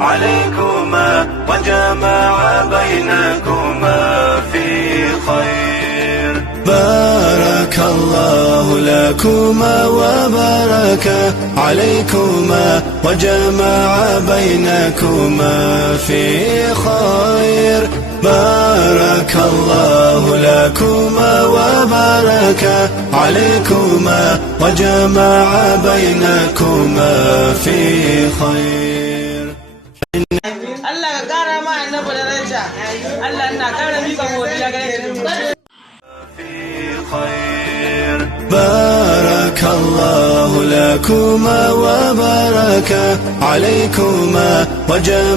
عليكما وجمع بينكما في خير. بارك الله لكما وبارك عليكما وجمع بينكما في خير. بارك الله لكما وبارك عليكما وجمع بينكما في خير. Allah ka kara ma annabi daraja. Allah ina kara mika godiya gare shi. بارك الله لكما وبارك عليكما وجمع